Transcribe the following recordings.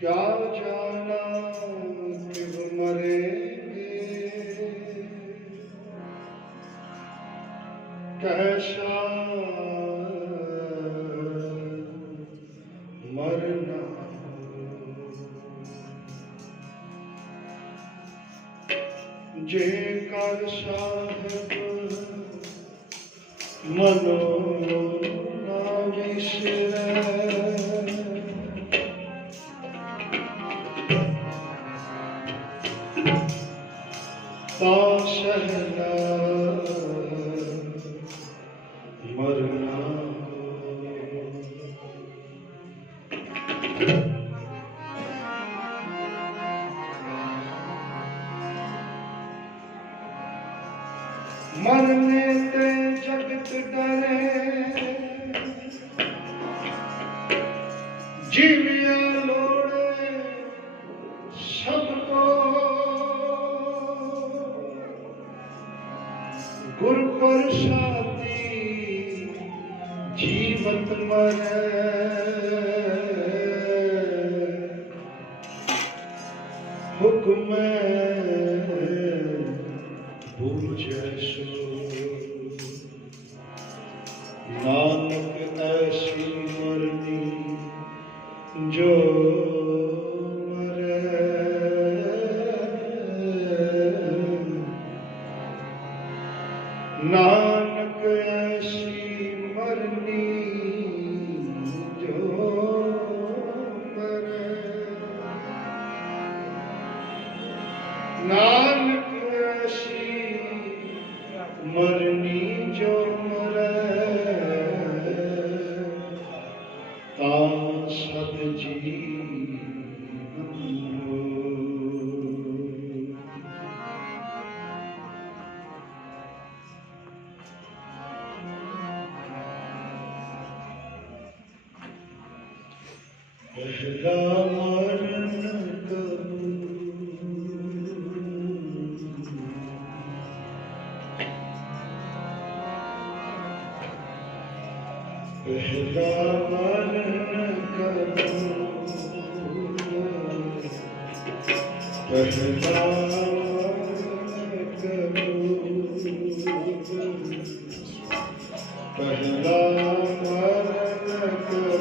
क्या जाना कब मरेंगे, कैसा मरना जेकर साहिब मनो ना विसरे, सहना मरना मरने ते जगत डरे, जीविया लोड़े सबको, गुर प्रसादी जीवत मरे, हुक्म बूझे सो, नानक ऐसी मरनी जो नानक ऐसी मरनी जो मरे, नानक ऐसी मरनी जो मरे, ता सद जीवन हो। पहला मरण करूं, पहला मरण करूं, पहला मरण करूं, पहला मरण करूं,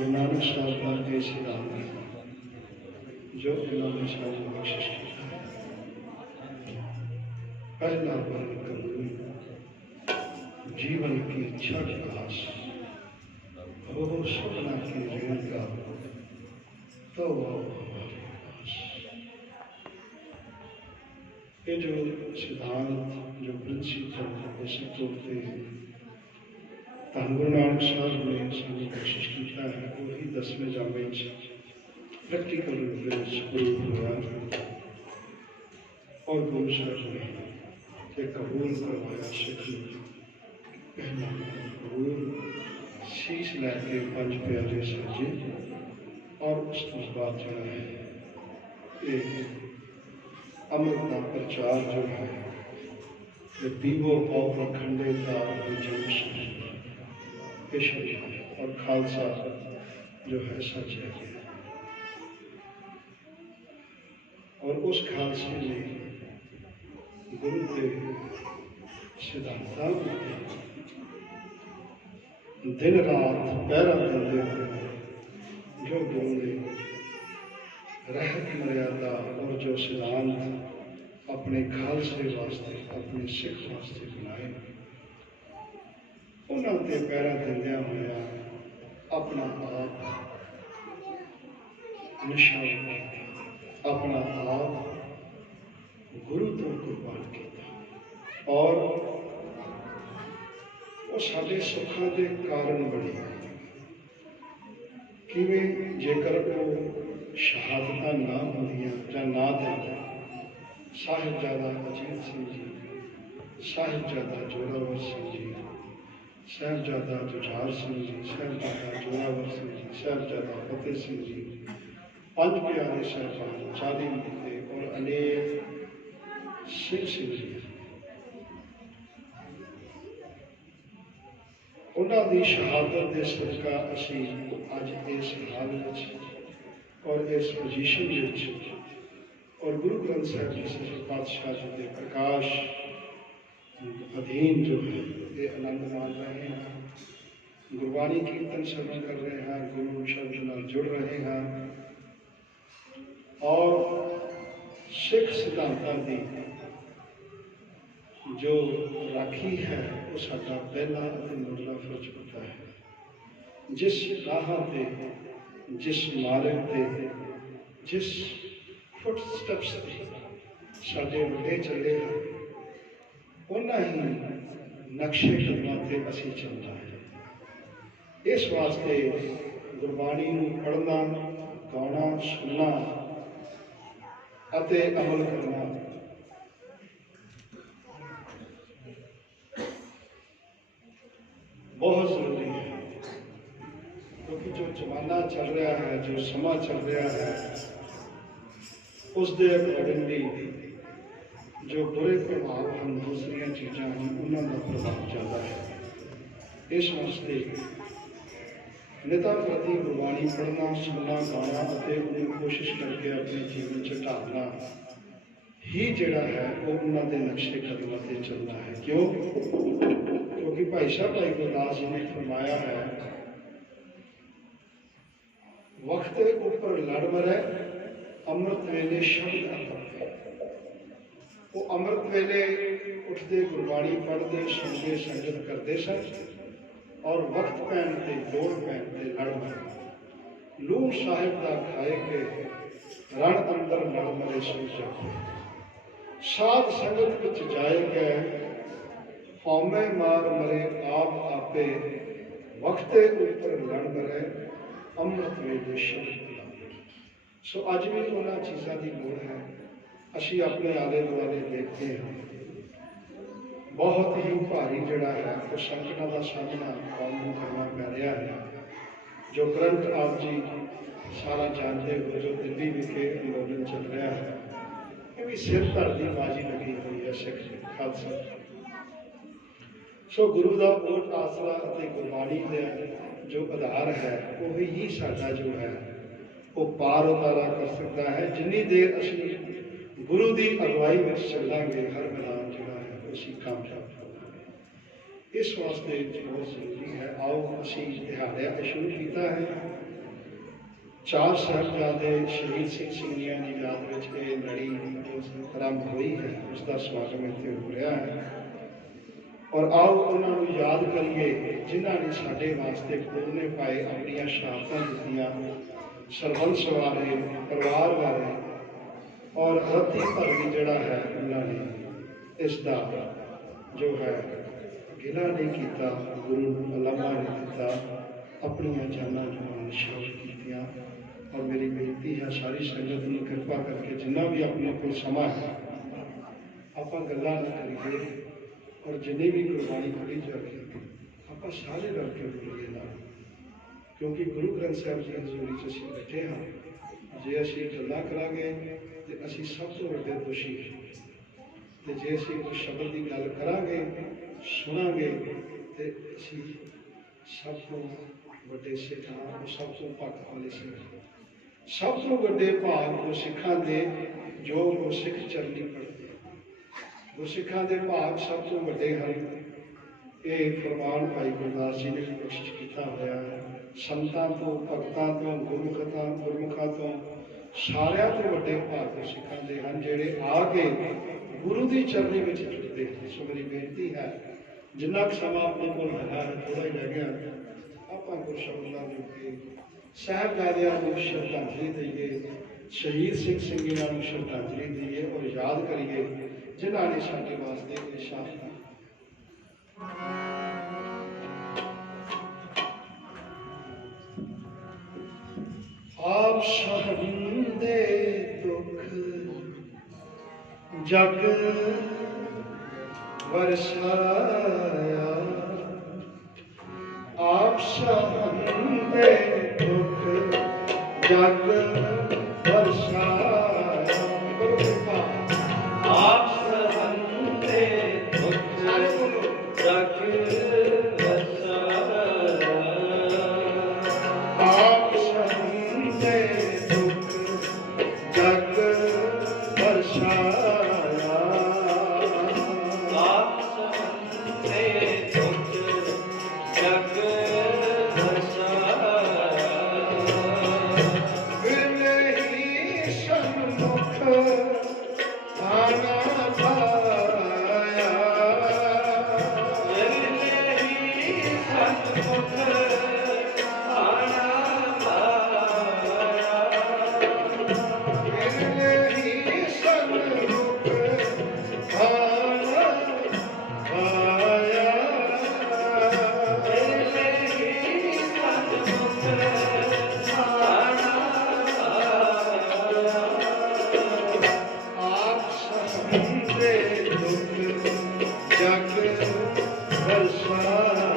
गुरु नानक साहब का ये सिद्धांत जो इन्होंने सारी बख्शिश की है। पहला वर्ण कबूल, जीवन की इच्छा विकास हो सपना की रेल का तो ये जो सिद्धांत जो प्रिंसिपल ऐसे तोड़ते धन गुरु नानक साहब ने सारी कोशिश किया है वही 10वें जामे प्रैक्टिकल रूप में स्कूल हुआ और गुरु साहब ने कबूल करवाया सिख पहला कबूल शीश लैके 5 प्यारे सजे और उस बाद जो है एक अमृत का प्रचार जो है दीवो और खंडे का जंश और खालसा जो है सच है और उस खालसे में गुरु के सिद्धांत दिन रात पैरा देते हुए जो गुरु ने रहत मर्यादा और जो सिद्धांत अपने खालसे वास्ते अपने सिख वास्ते बनाए उन्होंने पैरा दिंदिया होया अपना आप नशा अपना आप गुरु तो कुर्बान किया और वो साडे सुखों के कारण बने किवें जेकर वो शहादत ना होंदियां जां ना देंदा साहिबजादा अजीत सिंह जी साहिबजादा जोरावर सिंह जी साहिबजादा जुझार सिंह जी साहिबजादा जोरावर सिंह जी साहिबजादा फतेह सिंह जी 5 प्यारे साहिबान 40 मुक्ते और अनेक सिख सिंह जी उन्होंने शहादत के सदका असी अज इस हाल और इस पोजीशन और गुरु ग्रंथ साहिब जी सच्चे पातशाह जी के प्रकाश अधीन जो है ये आनंद मान रहे हैं गुरबाणी कीर्तन श्रवण कर रहे हैं गुरु शब्द नाल जुड़ रहे हैं और सिख सिद्धांतों की जो राखी है वो साडा पहला मुढ़ला फर्ज होता है जिस राह पे जिस मार्ग पे जिस फुटस्टेप्स पे साडे वड्डे चले हैं उन्ना ही नक्शे कदमां ते असीं चलना है। इस वास्ते गुरबाणी नूं पढ़ना गाना सुनना अते अमल करना बहुत जरूरी है क्योंकि जो जमाना चल रहा है जो समा चल रहा है उसके अकॉर्डिंगली जो बुरे प्रभाव हम दूसरिया चीज़ा हैं उन्होंने प्रभाव ज़्यादा है। इस वास्ते नेता प्रति गुरबाणी पढ़ना सुनना गाना उन्हें कोशिश करके अपने जीवन च ढालना ही जोड़ा है वो उन्होंने नक्शे कदम से चलना है। क्यों? क्योंकि भाई साहब भाई गुरदास जी ने फरमाया है वक्त ऊपर लड़ मरे अमृत वेले शब्द अपने वो अमृत वेले उठते गुरबाणी पढ़ते सुनते संगत करते सन और वक्त पैन से लोड़ पैन से लड़ मरे लूण साहिब का खाए के रण अंदर लड़ मरे सोच साध संगत विच जाए गए हौमे मार मरे आप आपे वक्त ऊपर लड़ मरे अमृत वेले शब्द। सो अज भी उन्होंने चीज़ों की लोड़ है। असी अपने आले दुआले देखते हैं बहुत ही भारी जड़ा है वो संकटां का सामना कौम को करना पै रहा है। जो करंट आप जी सारा जानते हो जो दिल्ली विखे अंदोलन चल रहा है ये भी सिर धड़ की बाजी लगी हुई है सिख खालसा। सो गुरु का वोट आसरा गुरबाणी का जो आधार है वही ही साडा जो है वो पार उतारा कर सकता है। जिन्नी देर असी गुरु की अगवाई में चलांगे हर मैदान जोड़ा है उसी कामयाब होगा। इस वास्ते बहुत जरूरी है आओ असी दिहाड़िया शुरू किया है चार साहिबजादे शहीद सिंह ਸਿੰਘੀਆਂ ਦੀ ਯਾਦ ਵਿੱਚ ਇਹ ਲੜੀ ਆਰੰਭ ਹੋਈ ਹੈ, ਉਸ ਦਾ ਸਮਾਗਮ ਇੱਥੇ ਹੋ ਰਿਹਾ ਹੈ। ਔਰ ਆਓ ਉਹਨਾਂ ਨੂੰ ਯਾਦ ਕਰੀਏ ਜਿਨ੍ਹਾਂ ਨੇ ਸਾਡੇ ਵਾਸਤੇ ਖੁਦ ਨੇ ਪਾਏ, ਆਪਣੀਆਂ ਸ਼ਹਾਦਤਾਂ ਦਿੱਤੀਆਂ, ਸਰਬੰਸ ਵਾਲੇ ਪਰਿਵਾਰ ਵਾਲੇ ਔਰ ਰੱਤੀ ਭਰ ਜਿਹੜਾ ਹੈ ਉਹਨਾਂ ਨੇ ਇਸ ਦਾ ਜੋ ਹੈ ਗਿਲਾ नहीं किया, गुरु अल्लामा ने दिता, अपनियां जाना जो निशान कीतियां। और मेरी बेनती है सारी संगत ने कृपा करके जिन्ना भी अपने को समा है आप गल्लां ना करिए और जिन्हें भी कुर्बानी खड़ी जाए आप सारे रल के बोलीए ना, क्योंकि गुरु ग्रंथ साहब जी हजूरी च असीं बैठे हाँ। जे असीं गल्लां करांगे तो असीं सब तो वड्डे दोषी ते जे असीं कोई शब्द की गल करांगे सुनांगे तो असीं सब तो वड्डे सिख हाँ, सब तो भगत वाले सिख, सब तो वड्डे भाग गुरसिखां दे जो गुरसिख चरनी पढ़ते, गुरसिखां दे भाग सब तो वड्डे हैं। ये फरमान भाई गुरदास जी ने कोशिश किया होया है, संतां तो भगतां तो गुरमुखां तो सारियां तो वड्डे भाग गुरसिखां दे हैं जिहड़े आके गुरु की चरनी में जुड़ते हैं। सो मेरी बेनती है जिन्ना समा अपने को है थोड़ा ही रह गया, आप गुरशब्द नाल जुड़ के साहिबजादियां को श्रद्धांजलि दईए, शहीद सिंह ਸਿੰਘੀਆਂ ਨੂੰ श्रद्धांजलि दईए और याद करिए जिन्हों ने साडे वास्ते ये शहादत आप सहंदे दुख जग बरसाया, आप सहंदे दुख जग बरसाया, आप सहंदे दुख जग बरसाया, आप सहंदे दुख जग बरसाया, आप सहंदे दुख जग बरसाया, मिले ही सन्मुख आना पाया, मिले ही सन्मुख आना पाया, मिले ही सन्मुख आना पाया, मिले ही सन्मुख आना पाया, आप सहंदे दुख जग बरसाया, आप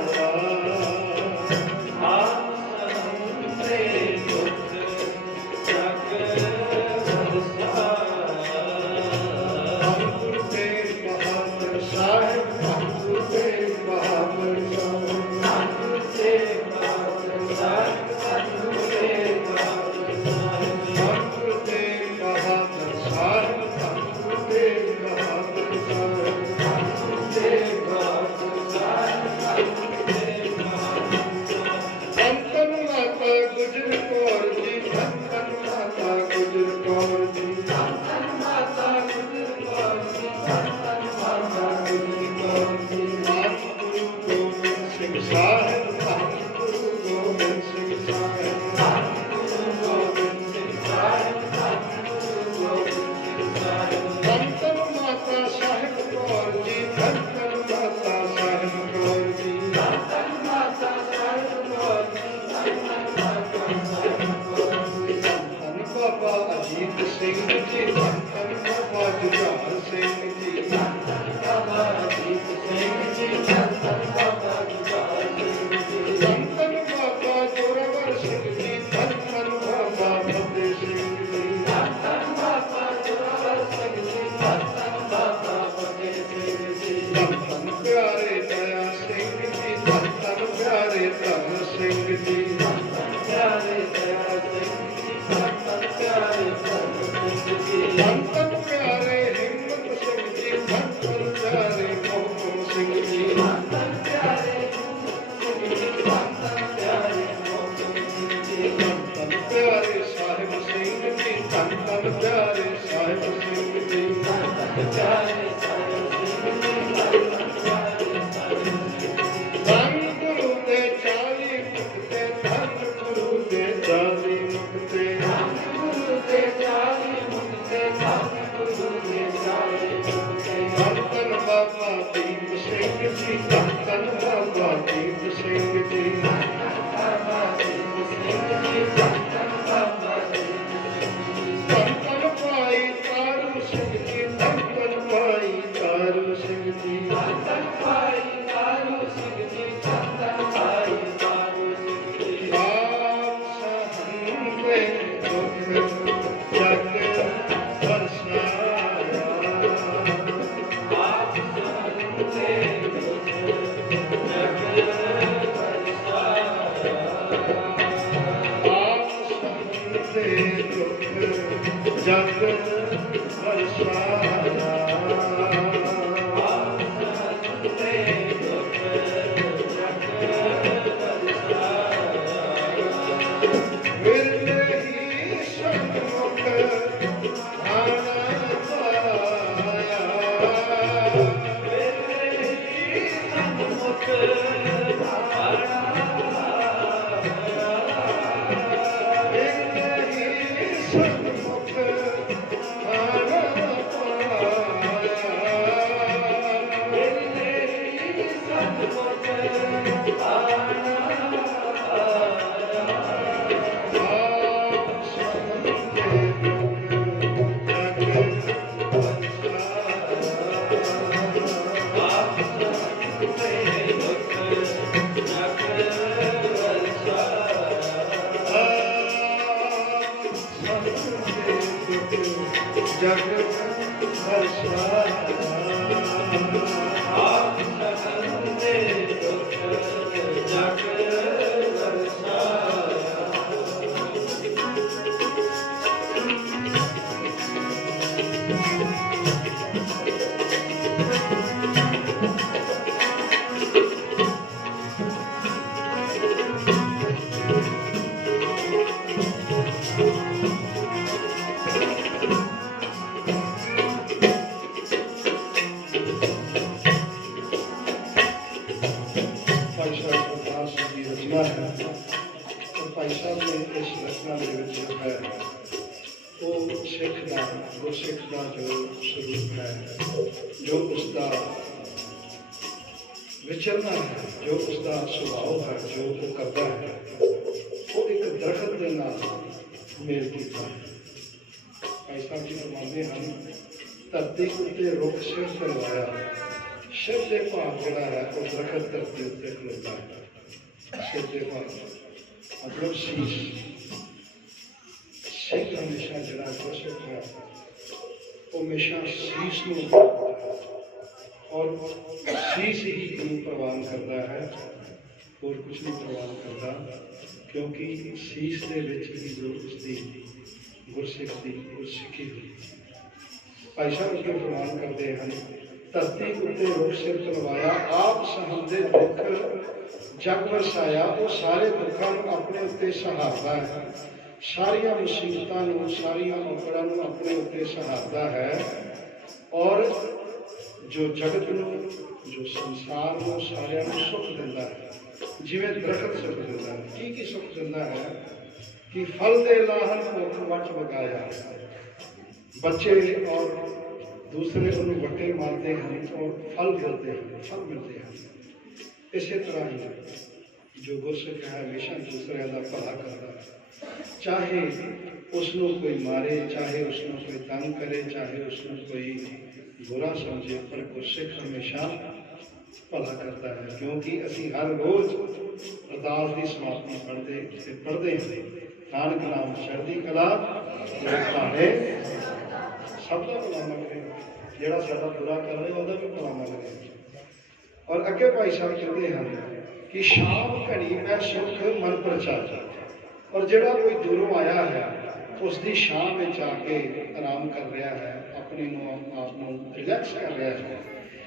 सहंदे दुख जग बरसाया, हम गुरु तेग बहादुर साहिब, हम गुरु तेग बहादुर साहिब, हम गुरु तेग बहादुर साहिब, हम गुरु तेग बहादुर साहिब, हम गुरु तेग बहादुर साहिब, हम गुरु तेग बहादुर साहिब, हम गुरु तेग बहादुर साहिब, हम गुरु तेग बहादुर साहिब। धन माता गुजर कौर जी, धन माता गुजर कौर जी, धन माता गुजर कौर जी, धन माता गुजर कौर जी, धन गुरु गोबिंद सिंह साहिब, धन गुरु गोबिंद सिंह साहिब, धन गुरु गोबिंद सिंह साहिब, धन गुरु गोबिंद सिंह साहिब। धन माता साहिब कौर जी, धन माता साहिब कौर जी, धन माता साहिब कौर जी, धन माता साहिब कौर जी, धन बाबा अजीत सिंह जी, धन बाबा जुझार सिंह जी, धन बाबा अजीत सिंह जी, धन बाबा जुझार सिंह जी, धन बाबा जोरावर सिंह जी, धन बाबा फतेह सिंह जी, धन बाबा जोरावर सिंह जी, धन बाबा फतेह सिंह जी, धन प्यारे दया सिंह जी, धन प्यारे धन सिंह जी, धन प्यारे दया सिंह जी, धन प्यारे धन सिंह जी, धन प्यारे हिम्मत सिंह जी, धन प्यारे मोहन सिंह जी, धन प्यारे सिंह जी, धन प्यारे मोहन सिंह जी, धन प्यारे जी ਧੰਨ ਧੰਨ ਬਾਬਾ ਦੀਪ ਸਿੰਘ ਜੀ बाबा दीप सिंह जी धन धन बाबा दीप सिंह जी ਧੰਨ ਧੰਨ ਭਾਈ ਤਾਰੂ ਸਿੰਘ ਜੀ ਧੰਨ ਧੰਨ ਭਾਈ ਤਾਰੂ ਸਿੰਘ ਜੀ धन धन भाई तारू सिंह जी धन धन भाई तारू सिंह जी ਆਪ ਸਹੰਦੇ ਦੁਖ ਜਗ ਵਰਸਾਇਆ आप सहते दुख जग बरसाया ਆਪ ਸਹੰਦੇ ਦੁਖ ਜਗ ਵਰਸਾਇਆ आप सहते दुख जग बरसाया ਵਿਰਲੇ ਹੀ ਸਨਮੁਖ ਆਣਾ ਪਾਇਆ ਜਗ ਭਾਈ ਸਾਹਿਬ ਪ੍ਰਕਾਸ਼ ਜੀ ਦੀ ਰਚਨਾ ਹੈ ਔਰ ਭਾਈ ਸਾਹਿਬ ਨੇ ਇਸ ਰਚਨਾ ਦੇ ਵਿੱਚ ਜੋ ਹੈ ਉਹ ਸਿੱਖ ਦਾ ਗੁਰਸਿੱਖ ਦਾ ਜੋ ਸਰੂਪ ਹੈ ਜੋ ਉਸ ਦਾ ਵਿਚਰਨਾ ਹੈ ਜੋ ਉਸ ਦਾ ਸੁਭਾਅ ਹੈ ਜੋ ਉਹ ਕਰਦਾ ਹੈ ਉਹ ਇੱਕ ਦਰਖਤ ਦੇ ਨਾਲ ਮੇਲ ਕੀਤਾ ਹੈ। ਭਾਈ ਸਾਹਿਬ ਜੀ ਫਰਮਾਉਂਦੇ ਹਨ ਧਰਤੀ ਉੱਤੇ ਰੁੱਖ ਸਿਰ ਕਰਵਾਇਆ ਸਿਰ ਦੇ ਭਾਵ ਜਿਹੜਾ ਹੈ ਉਹ ਦਰਖਤ ਧਰਤੀ ਉੱਤੇ ਖਲੋਤਾ ਹੈ। ਸਿਰ ਦੇ ਭਾਵ ਮਤਲਬ ਸੀਸ ਸਿੱਖ ਹਮੇਸ਼ਾ ਜਿਹੜਾ ਗੁਰਸਿੱਖ ਹੈ ਉਹ ਹਮੇਸ਼ਾ ਸੀਸ ਨੂੰ ਕਰਦਾ ਹੈ ਔਰ ਸੀਸ ਹੀ ਗੁਰੂ ਪ੍ਰਵਾਨ ਕਰਦਾ ਹੈ ਹੋਰ ਕੁਝ ਨਹੀਂ ਪ੍ਰਵਾਨ ਕਰਦਾ ਕਿਉਂਕਿ ਸੀਸ ਦੇ ਵਿੱਚ ਹੀ ਜੋ ਉਸਦੀ ਗੁਰਸਿੱਖ ਦੀ ਗੁਰਸਿੱਖੀ ਹੋਈ। ਭਾਈ ਸਾਹਿਬ ਅੱਗੇ ਪ੍ਰਵਾਨ ਕਰਦੇ ਹਨ ਧਰਤੀ ਉੱਤੇ ਰੁੱਖ ਸਿਰ ਕਰਵਾਇਆ ਆਪ ਸਹੰਦੇ ਦੁੱਖ ਜਗ ਵਰਸਾਇਆ ਉਹ ਸਾਰੇ ਦੁੱਖਾਂ ਨੂੰ ਆਪਣੇ ਉੱਤੇ ਸਹਾਰਦਾ ਹੈ ਸਾਰੀਆਂ ਮੁਸੀਬਤਾਂ ਨੂੰ ਸਾਰੀਆਂ ਔਕੜਾਂ ਨੂੰ ਆਪਣੇ ਉੱਤੇ ਸਹਾਰਦਾ ਹੈ ਔਰ ਜੋ ਜਗਤ ਨੂੰ ਜੋ ਸੰਸਾਰ ਨੂੰ ਸਾਰਿਆਂ ਨੂੰ ਸੁੱਖ ਦਿੰਦਾ ਹੈ ਜਿਵੇਂ ਦਰਖਤ ਸੁੱਖ ਦਿੰਦਾ ਹੈ। ਕੀ ਸੁੱਖ ਦਿੰਦਾ ਹੈ ਕਿ ਫਲ ਦੇ ਲਾਹਨ ਭੁੱਖ ਵੱਟ ਵਗਾਇਆ ਬੱਚੇ ਔਰ ਦੂਸਰੇ ਉਹਨੂੰ ਵੱਟੇ ਮਾਰਦੇ ਹਨ ਔਰ ਫਲ ਮਿਲਦੇ ਹਨ। ਇਸੇ ਤਰ੍ਹਾਂ ਹੀ ਜੋ ਗੁਰਸਿੱਖ ਹੈ ਹਮੇਸ਼ਾ ਦੂਸਰਿਆਂ ਦਾ ਭਲਾ ਕਰਦਾ ਹੈ ਚਾਹੇ ਉਸ ਨੂੰ ਕੋਈ ਮਾਰੇ ਚਾਹੇ ਉਸ ਨੂੰ ਕੋਈ ਤੰਗ ਕਰੇ ਚਾਹੇ ਉਸ ਨੂੰ ਕੋਈ ਬੁਰਾ ਸਮਝੇ ਪਰ ਗੁਰਸਿੱਖ ਹਮੇਸ਼ਾ ਭਲਾ ਕਰਦਾ ਹੈ ਕਿਉਂਕਿ ਅਸੀਂ ਹਰ ਰੋਜ਼ ਅਰਦਾਸ ਦੀ ਸਮਾਪਤੀ ਪੜ੍ਹਦੇ ਹਾਂ ਨਾਨਕ ਨਾਮ ਚੜ੍ਹਦੀ ਕਲਾ ਭਾਣੇ ਸਭ ਦਾ ਭਲਾ ਮੰਗੇ ਜਿਹੜਾ ਸਾਡਾ ਬੁਰਾ ਕਰ ਰਿਹਾ ਉਹਦਾ ਵੀ ਭਲਾ ਮੰਗੇ। ਔਰ ਅੱਗੇ ਭਾਈ ਸਾਹਿਬ ਕਹਿੰਦੇ ਹਨ ਕਿ ਸ਼ਾਮ ਘੜੀ ਮੈਂ ਸੁਖ ਮਨ ਪ੍ਰਚਾਰ ਔਰ ਜਿਹੜਾ ਕੋਈ ਦੂਰੋਂ ਆਇਆ ਹੈ ਉਸ ਦੀ ਸ਼ਾਮ ਵਿੱਚ ਆ ਕੇ ਆਰਾਮ ਕਰ ਰਿਹਾ ਹੈ ਆਪਣੇ ਨੂੰ ਆਪ ਨੂੰ ਰਿਲੈਕਸ ਕਰ ਰਿਹਾ ਹੈ।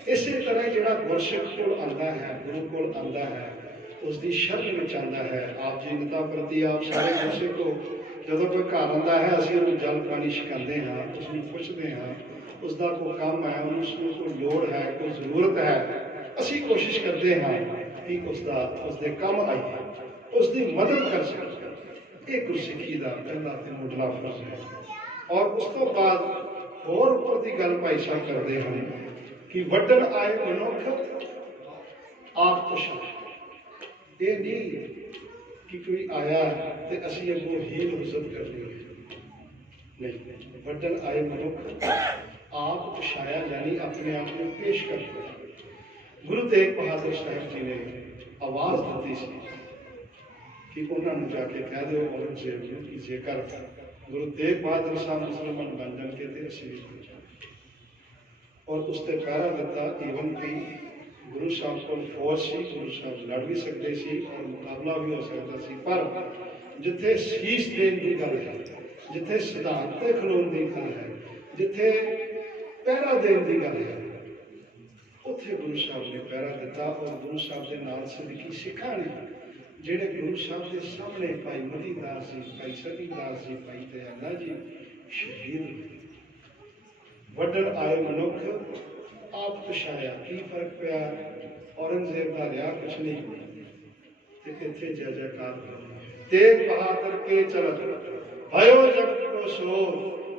ਇਸੇ ਤਰ੍ਹਾਂ ਜਿਹੜਾ ਗੁਰਸਿੱਖ ਕੋਲ ਆਉਂਦਾ ਹੈ ਗੁਰੂ ਕੋਲ ਆਉਂਦਾ ਹੈ ਉਸ ਦੀ ਸ਼ਰਨ ਵਿੱਚ ਆਉਂਦਾ ਹੈ ਆਪ ਜੀ ਨਤਾ ਪ੍ਰਤੀ ਆਪ ਸਾਰੇ ਗੁਰਸਿੱਖੋ ਜਦੋਂ ਕੋਈ ਘਰ ਆਉਂਦਾ ਹੈ ਅਸੀਂ ਉਹਨੂੰ ਜਲ ਪਾਣੀ ਛਕਾਉਂਦੇ ਹਾਂ ਉਸ ਨੂੰ ਪੁੱਛਦੇ ਹਾਂ ਉਸ ਦਾ ਕੋਈ ਕੰਮ ਹੈ ਉਸ ਨੂੰ ਕੋਈ ਲੋੜ ਹੈ ਕੋਈ ਜ਼ਰੂਰਤ ਹੈ ਅਸੀਂ ਕੋਸ਼ਿਸ਼ ਕਰਦੇ ਹਾਂ ਕਿ ਉਸ ਦੇ ਕੰਮ ਆਈਏ ਉਸ ਦੀ ਮਦਦ ਕਰ ਸਕੀਏ। ਇਹ ਗੁਰਸਿੱਖੀ ਦਾ ਪਹਿਲਾ ਤੇ ਮੁੱਢਲਾ ਫਰਜ਼ ਹੈ। ਔਰ ਉਸ ਤੋਂ ਬਾਅਦ ਹੋਰ ਉੱਪਰ ਦੀ ਗੱਲ ਭਾਈ ਸਾਹਿਬ ਕਰਦੇ ਹਨ ਕਿ ਵੱਢਣ ਆਏ ਮਨੁੱਖ आप तुशाया। ये नहीं कि कोई आया तो असी अगों हील हुज्जत करनी है, नहीं। वड्डन आए मनुख आप तुशाया यानी अपने आप को पेश कर दिया। गुरु तेग बहादुर साहब जी ने आवाज़ दी सी कि उन्होंने जाके कह दो औरंगजेब को कि जेकर गुरु तेग बहादुर साहब मुसलमान बन जाएंगे तो असी भी बन जाएंगे। और उससे पहरा दिता इवन कि गुरु साहब को फौज सी, गुरु साहब लड़ भी सकते सी और मुकाबला भी हो सकता सी, पर जिथे शीश देने की गल है, जिथे सिद्धांत ते खलोण की गल है, जिथे पहरा देने की गल है, उत्थे गुरु साहब ने पहरा दिता। और गुरु साहब के नाल सिद्दीकी सिखा ने ਜਿਹੜੇ गुरु साहब के सामने भाई मती दास जी, भाई सती दास जी, भाई दयाला जी शहीद वड्डण आए मनुख आप तुशाया। की फर्क पिया औरंगजेब का रहा कुछ नहीं, इत्थे जय जयकार तेग बहादुर के चलत भयो जग को शोर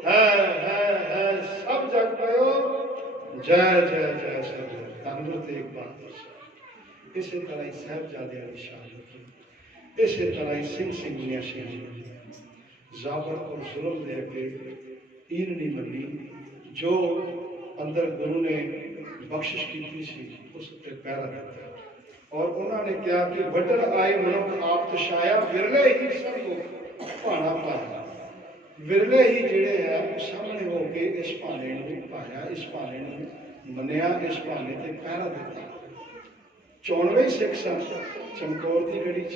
है सब जग भयो जय जय जय सब धन तेग बहादुर। इसी तरह ही साहबजादे की शहादत, इसी तरह ही सिंह सिंह शहीद जाबर और जुल्म दे के ईन नहीं मनी। जो अंदर गुरु ने बख्शिश की थी उस उत्ते पहरा दिता। और उन्होंने कहा कि वड्डण आए मनुख आप तुशाया। विरले ही सब लोग भाना पाया, विरले ही जिहड़े है सामने हो के इस भाने नूं पाया, इस भाने नूं मनिया, इस भाने ते पहरा दिता। 94 सिख सन चमकौर की गढ़ी च,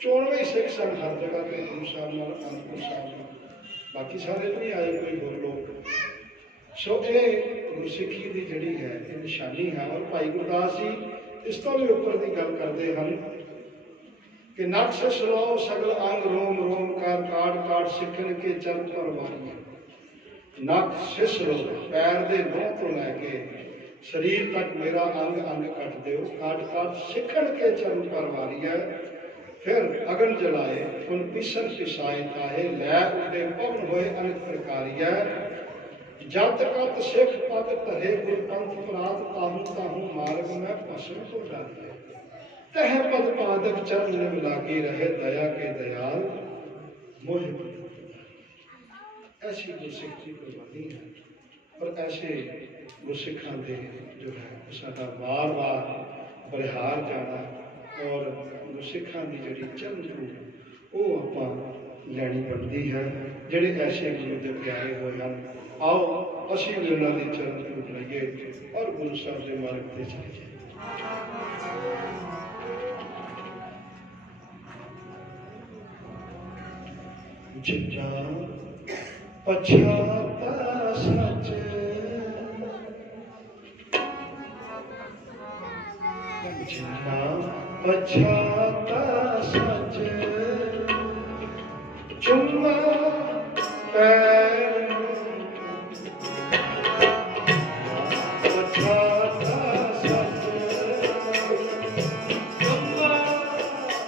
94 सिख सन हर जगह पे गुरु साहब नाल, अनंदपुर साहब नाल, बाकी सारे नहीं आए कोई होर लोग। सो ये गुरसिखी की जड़ी है ये निशानी है। और भाई गुरदास जी इस तो भी उपर की गल करते हैं कि नक्श सलाओ सगल अंग रोम रोम कर काट काट सिखन के चरण पर वारी। नक शिश लो पैर के नोह तो लैके शरीर तक मेरा अंग अंग कट दो, काट काट सिखण के चरण पर वारी है। फिर अगन जलाए उन पिसन पिसाए ताए लै उठे पवन होए अनेक प्रकारी है। जत कत सिख पद धरे गुर पंथ प्रात ताहू ताहू मार्ग में भस्म को डाले। तह पद पादक चरण में लागी रहे दया के दयाल मोह। ऐसी गुरसिख की कुर्बानी है। और ऐसे गुरसिखा के जो है साडा बार बार बलिहार जाना और गुरसिखा की जी चरण धूड़ वो आप लैनी बनती है। जोड़े ऐसे गुरु के प्यारे हुए हैं, आओ असी भी उन्होंने चरण धूड़ लईए और गुरु साहब के मार्ग पर चलीए। जिन्ना पछाता सच जिन्ना पछाता सच चुम्मा पैर पछाता सच चुम्मा पैर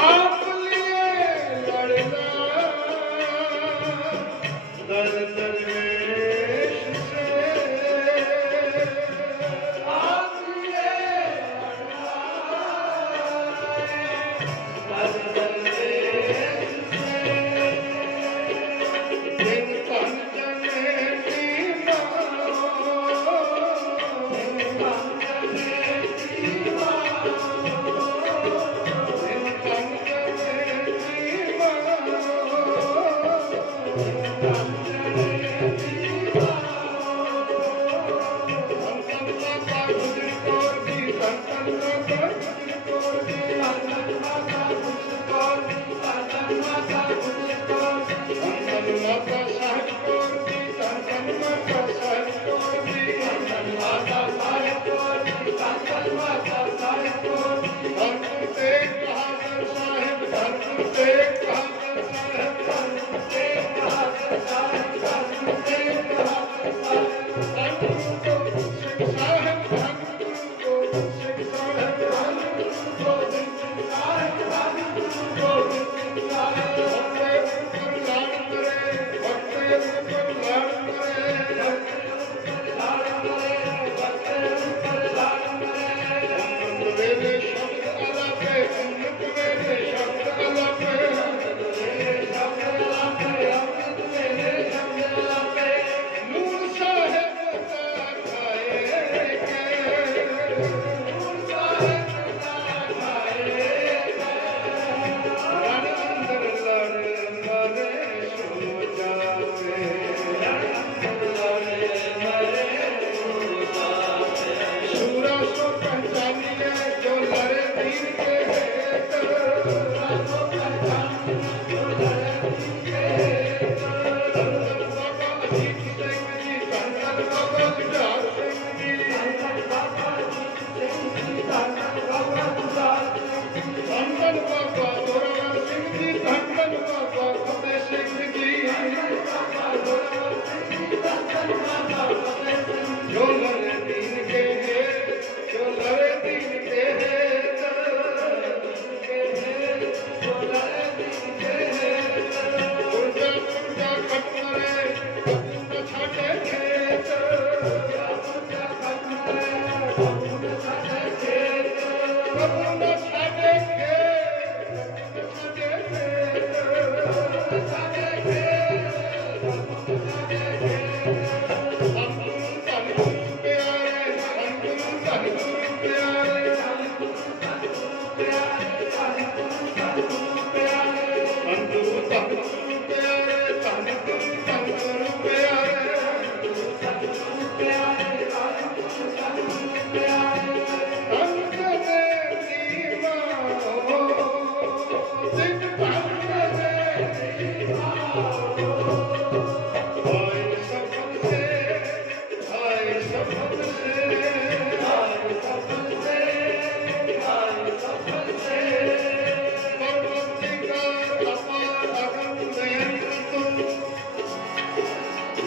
आप लिए लड़ना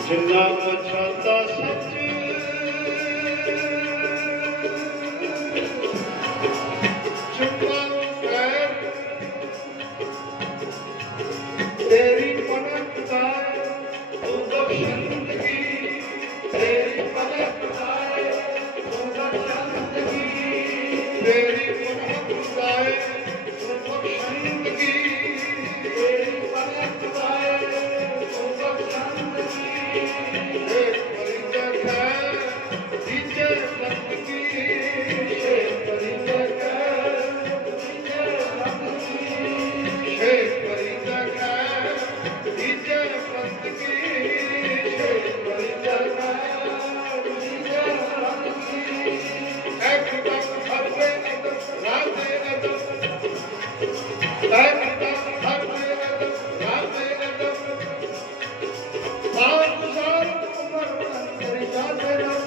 जिन्ना पछाता सच चुपा पैर तेरी पलक दाए तू बख्शंदगी तेरी पलक दाए तू बख्शंदगी तेरी पलक दाए तू बख्शंदगी तेरी पलक दाए तू बख्शंदगी एक परिचय है दीजे बंदगी एक परिचय है दीजे बंदगी एक परिचय है दीजे बंदगी एक परिचय है दीजे बंदगी एक दम हरे अदब राधे अदब एक दम हरे अदब राधे अदब सात साल उम्र अंदर जाते रहो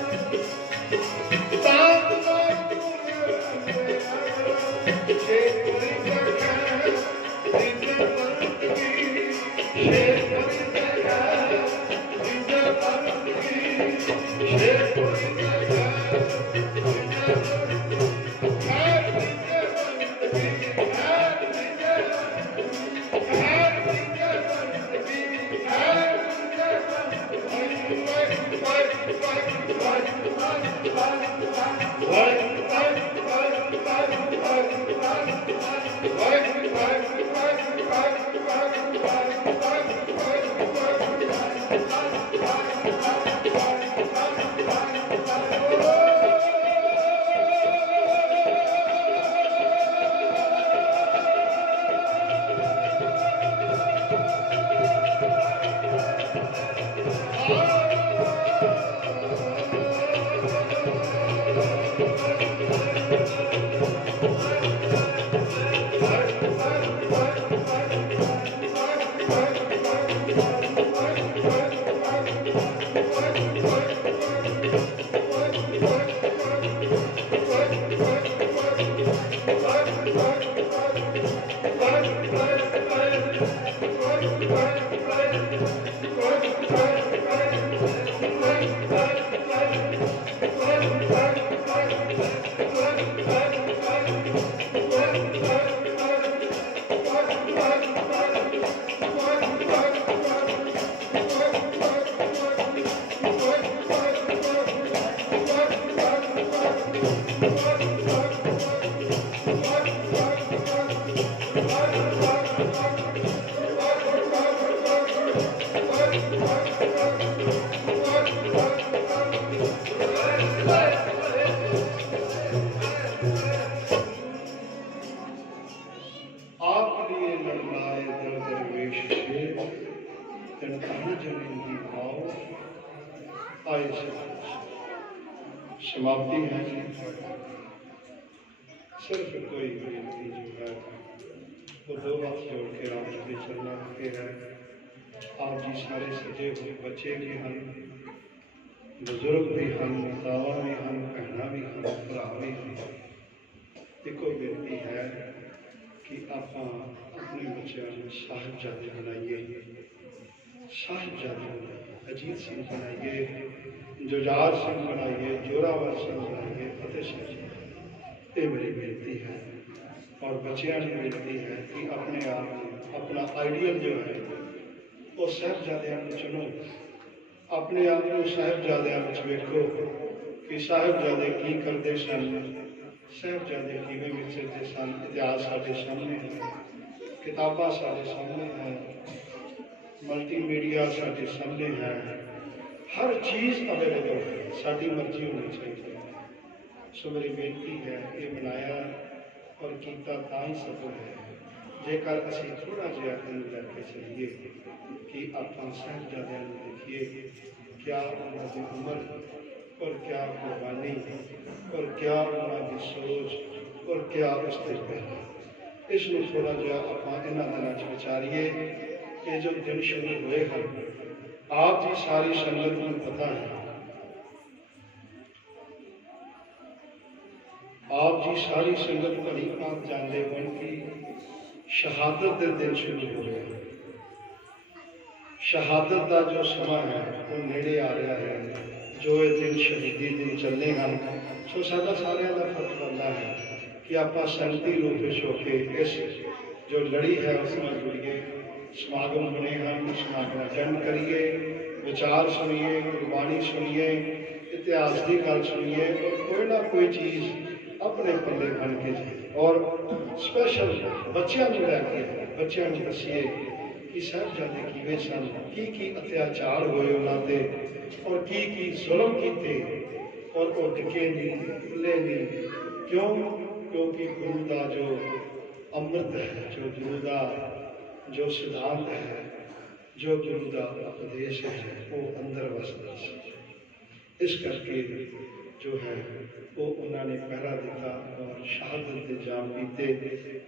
सात साल उम्र अंदर शेर परिचय है दीजे बंदगी शेर परिचय है दीजे बंदगी शेर परिचय है दीजे आप लिए लड़लाए दर दरवेश शेर तन जमीन की भाव आए समाप्ति है। सिर्फ कोई बेनती जो है वो दो हाथ जोड़ के राम के चलना के है। आप जी सारे सजे हुए बच्चे भी हैं, बुजुर्ग भी हैं, मातावां भी हैं, भैनां भी हैं, भरा भी हैं। एको बेनती है कि आप अपने बच्चों को साहिबजादे बनाइए, साहिबजादे बनाइए, अजीत सिंह बनाइए, जुझार सिंह बनाइए, जोरावर सिंह बनाइए, फतेह सिंह जी। ये मेरी बेनती है और बच्चों की बेनती है कि अपने आप को अपना आइडियल जो है वो साहिबजादियां को चुनो, अपने आप को साहिबजादियां में वेखो कि साहिबजादे की करते सन, साहिबजादे किवें विचरते सन। इतिहास साडे सामने है, किताबां साडे सामने है, मल्टीमीडिया साढ़े सामने है, हर चीज़ अवेलेबल है, साड़ी मर्जी होनी चाहिए। सो मेरी बेनती है, ये बनाया और किया तां ही सफल है जेकर असी थोड़ा जिहा इन्हूं लैके चलीए कि आपां साहिबजादियां नूं देखिए, क्या उन्होंने उम्र और क्या कुर्बानी और क्या उन्होंने सोच और क्या उसके पहले, इसनूं थोड़ा जिहा आपां इन्हां दिनां च विचारीए। ये जो दिन शुरू हुए हैं, आप जी सारी संगत को पता है, आप जी सारी संगत भली भांत जानते हो कि शहादत के दिन शुरू हो रहे हैं। शहादत का जो समा है वो नेड़े आ रहा है, जो ये दिन शहीदी दिन चलने हैं। सो साडा सारिਆਂ ਦਾ फर्ज बनता है कि आप संगति रूप में होके इस जो लड़ी है उस नाल जुड़िए। समागम बने हैं, समागम अटेंड करिए, विचार सुनिए, गुरबाणी सुनिए, इतिहास की गल सुनिए और कोई ना कोई चीज़ अपने पल्ले बन के जाए। और स्पेशल बच्चों को लैके बच्चों को दसीए कि साहिबजादे किवें सन, की अत्याचार होए उन्होंने और की जुल्म किए और वो टिके नहीं, भुले नहीं। क्यों? क्योंकि गुरु का जो अमृत है, जो गुरु का जो सिद्धांत है, जो गुरु का उपदेश है, वो अंदर वसदा सी। इस करके जो है वो उन्होंने पहरा दिता और शहादत के जाम पीते।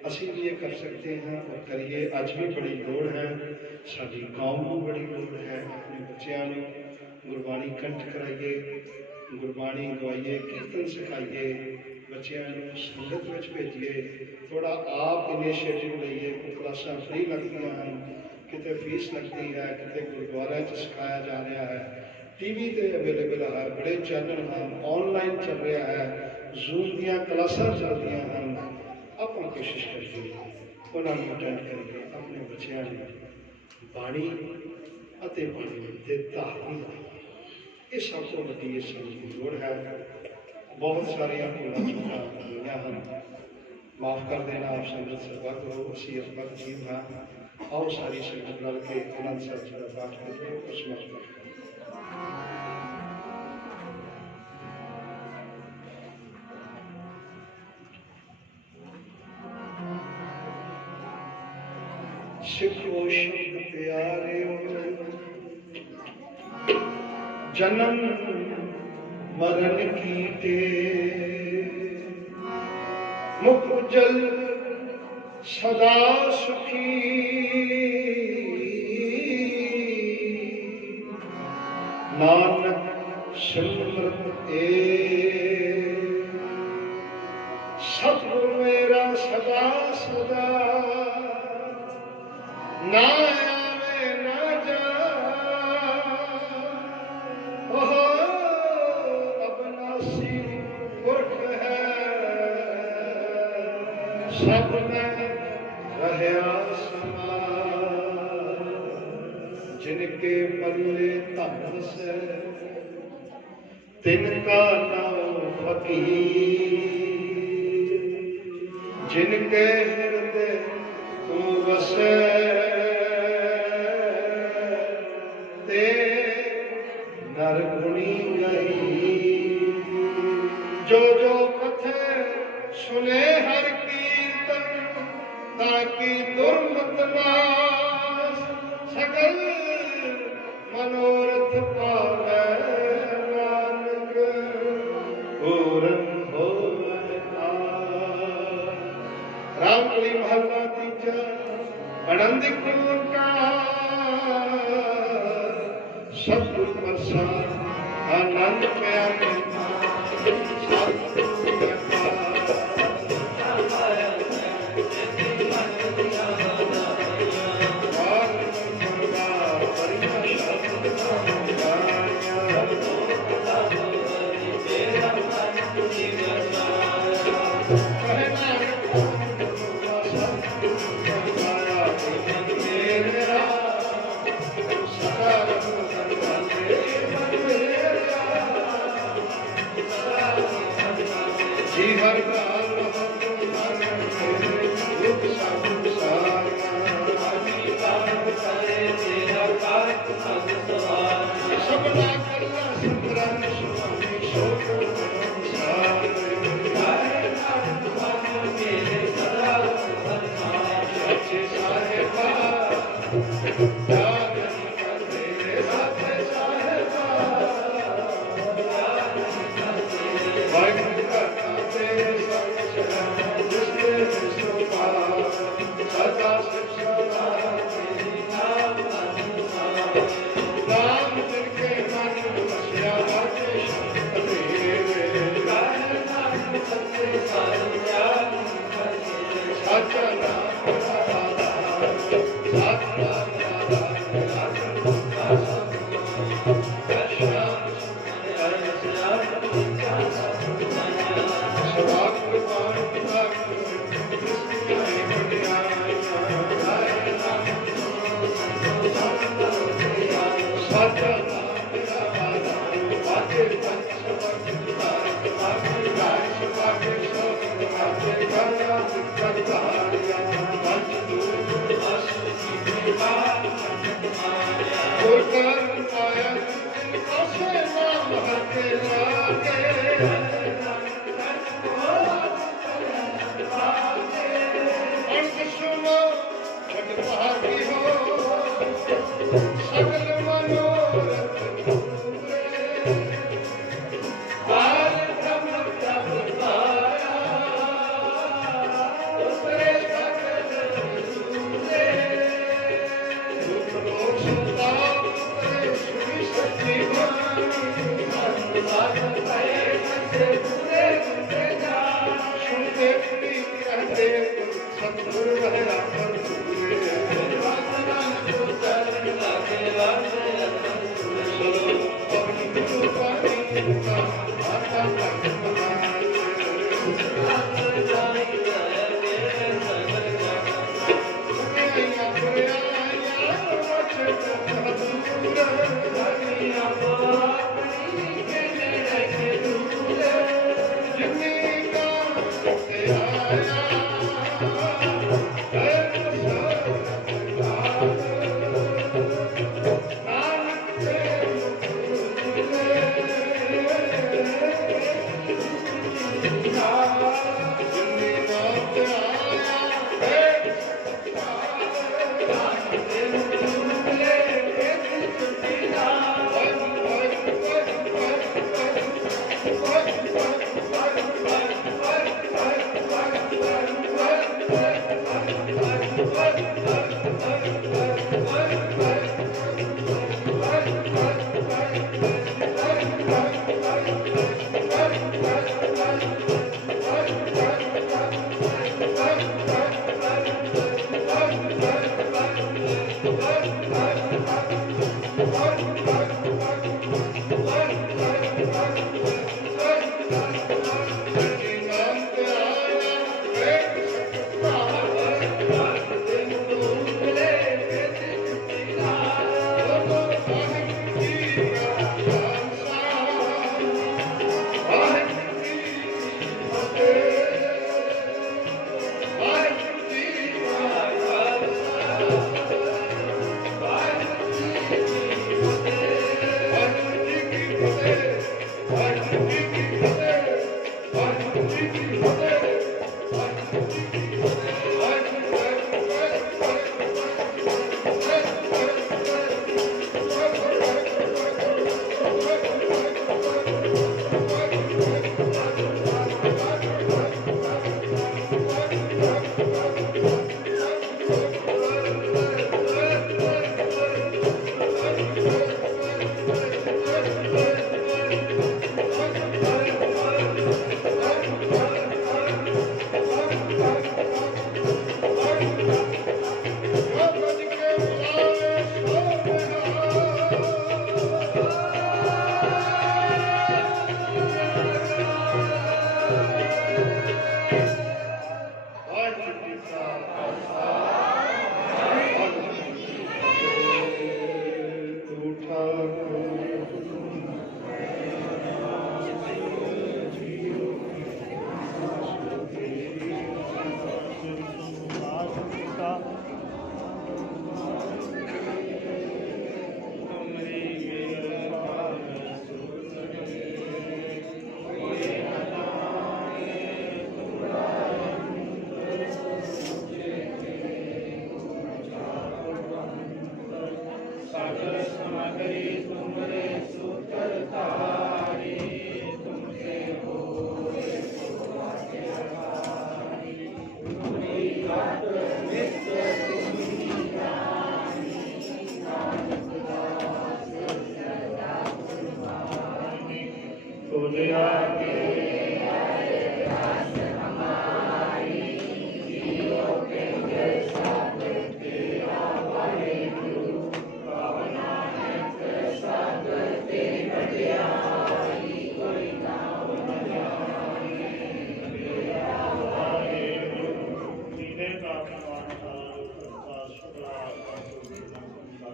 असी भी ये कर सकते हैं और करिए। अज भी बड़ी लोड़ है, साडी कौम को बड़ी लोड़ है। अपने बच्चों को गुरबाणी कंठ कराइए, गुरबाणी गवाइए, कीर्तन सिखाइए, बच्चों को संगत में भेजिए। थोड़ा आप इनिशिएटिव लीए। क्लासा फ्री लगती हैं, कितने फीस लगती है, कितने गुरुद्वारा सिखाया जा रहा है, टीवी ते अवेलेबल है, बड़े चैनल हैं, ऑनलाइन चल रहा है, जूम दियाँ क्लासा चलती हैं। आप कोशिश करिए, उन्होंने अटेंड करिए, अपने बच्चों ने बाणी अते बाणी दे धारनी ये सब तो वड्डी इस की लोड़ है। बहुत सारिया भूलों चूकां होईयां हन, माफ़ कर देना। आप संगत सरबत हो, असी अरबत जीव हाँ। आओ सारी संगत रल के आनंद साहिब जी का पाठ करिए और समर्पण करिए। सिखो शब्द प्यारे जन्म मरण कीते, मुख उज्जल सदा सुखी। नानक सिमरत ए सतगुर मेरा सदा सदा, ना आवे ना जा। ओह अबनासी पुरख है, सब में रहया समा। जिनके पल्ले धन से तिनका नाम फकीर, जिनके हृदय वसे ते नर गुणी गई। जो जो कथे सुने हर कीर्तन, ताकि दुर्मत नाश सकल मनोरथ पावे। नानक पूरन होवे आस। रामकली महला तीजा आनंद गुण का सतगुरु प्रसाद आनंद प्यारे। Thank you.